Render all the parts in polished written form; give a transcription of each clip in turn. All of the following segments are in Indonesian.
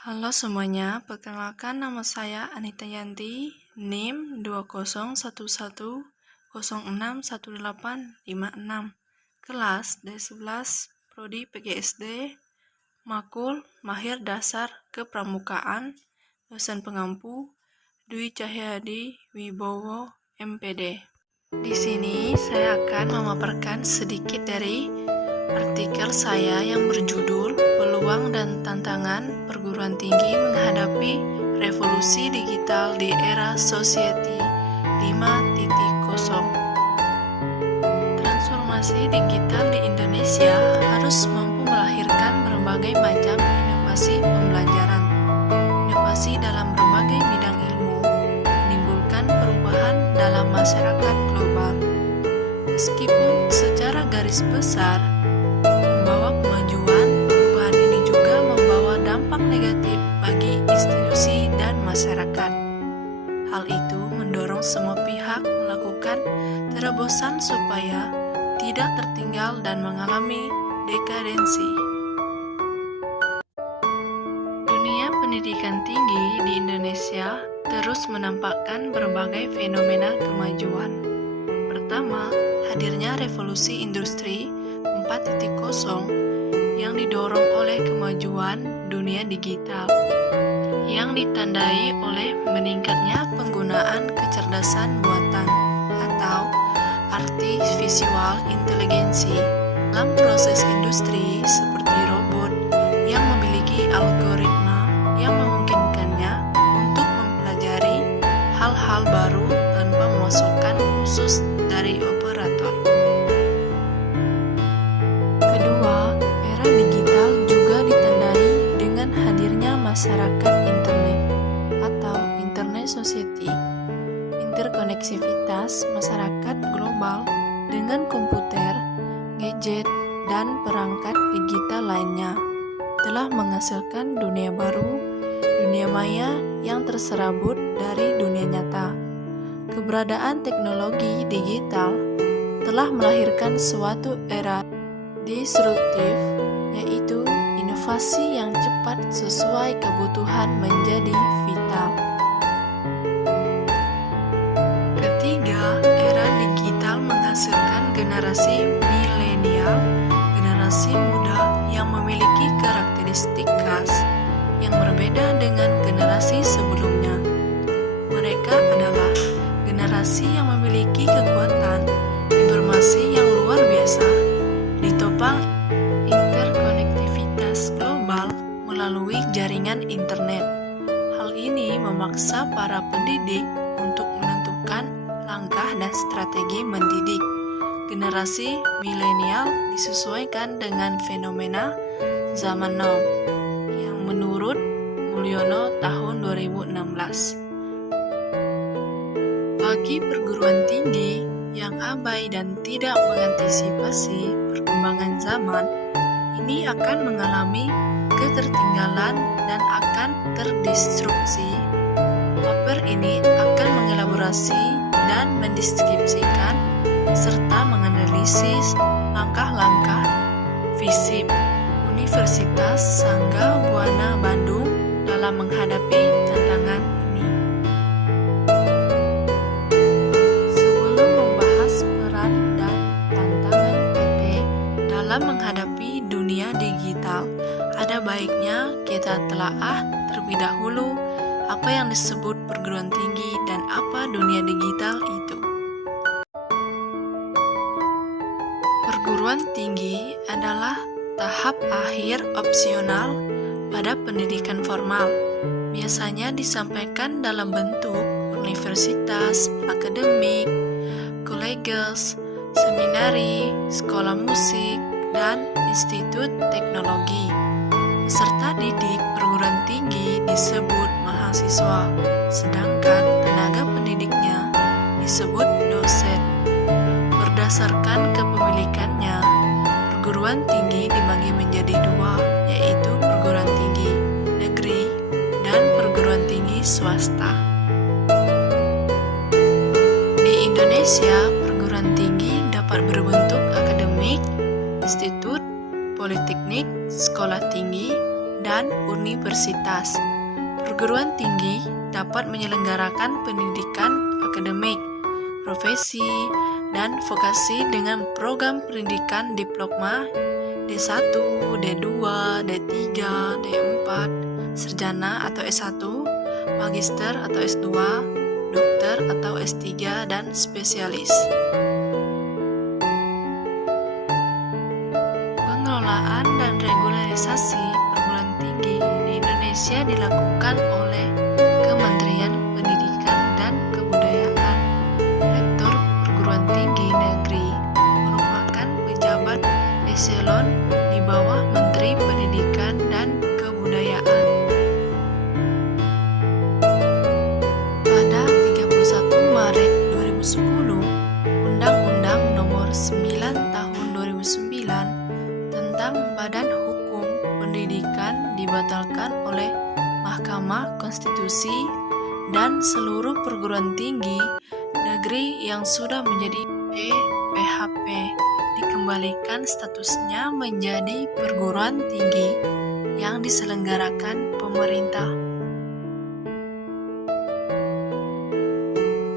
Halo semuanya, perkenalkan nama saya Anita Yanti, NIM 2011061856, kelas D11, Prodi PGSD, Makul, Mahir Dasar Kepramukaan, dosen pengampu, Dwi Cahyadi Wibowo, MPD. Di sini saya akan memaparkan sedikit dari artikel saya yang berjudul Peluang dan Tantangan Perguruan Tinggi Menghadapi Revolusi Digital di Era Society 5.0. Transformasi digital di Indonesia harus mampu melahirkan berbagai macam inovasi pembelajaran. Inovasi dalam berbagai bidang ilmu menimbulkan perubahan dalam masyarakat global. Meskipun secara garis besar membawa kemajuan, perubahan ini juga membawa dampak negatif bagi institusi dan masyarakat. Hal itu mendorong semua pihak melakukan terobosan supaya tidak tertinggal dan mengalami dekadensi. Dunia pendidikan tinggi di Indonesia terus menampakkan berbagai fenomena kemajuan. Pertama, hadirnya revolusi industri 4.0 yang didorong oleh kemajuan dunia digital yang ditandai oleh meningkatnya penggunaan kecerdasan buatan atau artificial intelligence dalam proses industri seperti robot yang memiliki algoritma yang memungkinkannya untuk mempelajari hal-hal baru tanpa memasukkan khusus dari operator. Kedua, era digital juga ditandai dengan hadirnya masyarakat internet atau internet society. Interkoneksivitas masyarakat global dengan komputer, gadget, dan perangkat digital lainnya telah menghasilkan dunia baru, dunia maya yang terserabut dari dunia nyata. Keberadaan teknologi digital telah melahirkan suatu era disruptif, yaitu inovasi yang cepat sesuai kebutuhan menjadi vital. Ketiga, era digital menghasilkan generasi milenial, generasi muda yang memiliki karakteristik khas yang berbeda dengan generasi sebelumnya. Mereka adalah generasi yang memiliki kekuatan informasi yang luar biasa, ditopang interkonektivitas global melalui jaringan internet. Hal ini memaksa para pendidik untuk menentukan langkah dan strategi mendidik. Generasi milenial disesuaikan dengan fenomena zaman now yang menurut Mulyono tahun 2016. Bagi perguruan tinggi yang abai dan tidak mengantisipasi perkembangan zaman, ini akan mengalami ketertinggalan dan akan terdisrupsi. Paper ini akan mengelaborasi dan mendeskripsikan serta menganalisis langkah-langkah FISIP Universitas Sangga Buana Bandung dalam menghadapi tantangan ini. Sebelum membahas peran dan tantangan PT dalam menghadapi dunia digital, ada baiknya kita telaah terlebih dahulu apa yang disebut perguruan tinggi dan apa dunia digital itu. Perguruan tinggi adalah tahap akhir opsional pada pendidikan formal. Biasanya disampaikan dalam bentuk universitas, akademik, kolegius, seminari, sekolah musik, dan institut teknologi. Peserta didik perguruan tinggi disebut mahasiswa, sedangkan tenaga pendidiknya disebut dosen. Berdasarkan kepemilikannya, perguruan tinggi dibagi menjadi dua, yaitu perguruan tinggi negeri dan perguruan tinggi swasta. Di Indonesia, perguruan tinggi dapat berbentuk akademik, institut, politeknik, sekolah tinggi, dan dan universitas. Perguruan tinggi dapat menyelenggarakan pendidikan akademik, profesi, dan vokasi dengan program pendidikan diploma D1, D2, D3, D4, sarjana atau S1, magister atau S2, dokter atau S3, dan spesialis. Pengelolaan dan regularisasi perguruan tinggi di Indonesia dilakukan oleh Kementerian Pendidikan dan Kebudayaan. Rektor perguruan tinggi negeri merupakan pejabat eselon di bawah Menteri Pendidikan dan Kebudayaan. Pada 31 Maret 2010, Undang-Undang Nomor 9 Tahun 2009 tentang Badan Hukum Pendidikan dibatalkan oleh Mahkamah Konstitusi, dan seluruh perguruan tinggi negeri yang sudah menjadi PHP dikembalikan statusnya menjadi perguruan tinggi yang diselenggarakan pemerintah.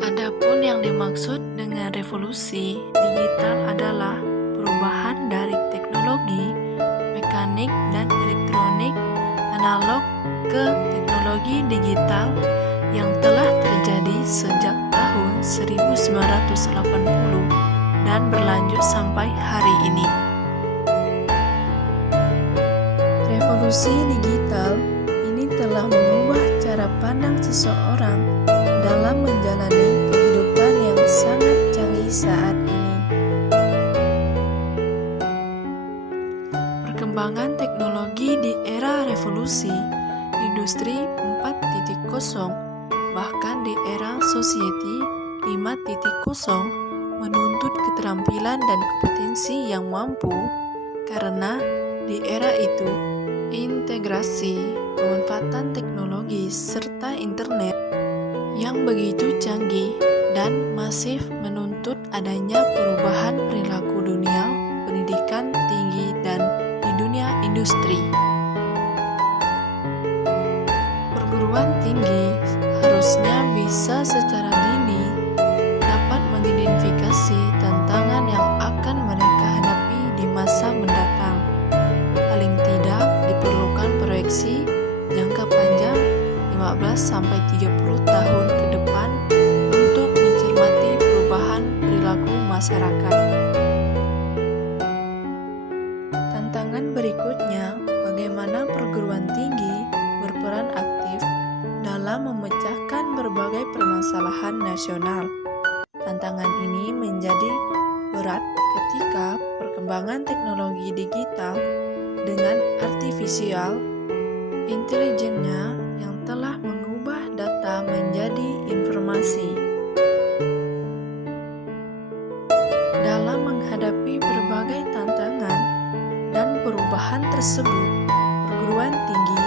Adapun yang dimaksud dengan revolusi digital adalah perubahan dari teknologi mekanik dan elektronik analog ke teknologi digital yang telah terjadi sejak tahun 1980 dan berlanjut sampai hari ini. Revolusi digital ini telah mengubah cara pandang seseorang dalam menjalani kehidupan yang sangat canggih saat ini. Perkembangan teknologi di era revolusi industri 4.0, bahkan di era society 5.0, menuntut keterampilan dan kompetensi yang mampu, karena di era itu integrasi pemanfaatan teknologi serta internet yang begitu canggih dan masif menuntut adanya perubahan perilaku dunia pendidikan tinggi dan di dunia industri. Perguruan tinggi harusnya bisa secara dini dapat mengidentifikasi tantangan yang akan mereka hadapi di masa mendatang. Paling tidak diperlukan proyeksi jangka panjang 15-30 tahun ke depan untuk mencermati perubahan perilaku masyarakat. Tantangan berikutnya, bagaimana perguruan tinggi berperan aktif dalam memecahkan berbagai permasalahan nasional. Tantangan ini menjadi berat ketika perkembangan teknologi digital dengan artificial intelligence-nya yang telah mengubah data menjadi informasi. Dalam menghadapi berbagai tantangan dan perubahan tersebut, perguruan tinggi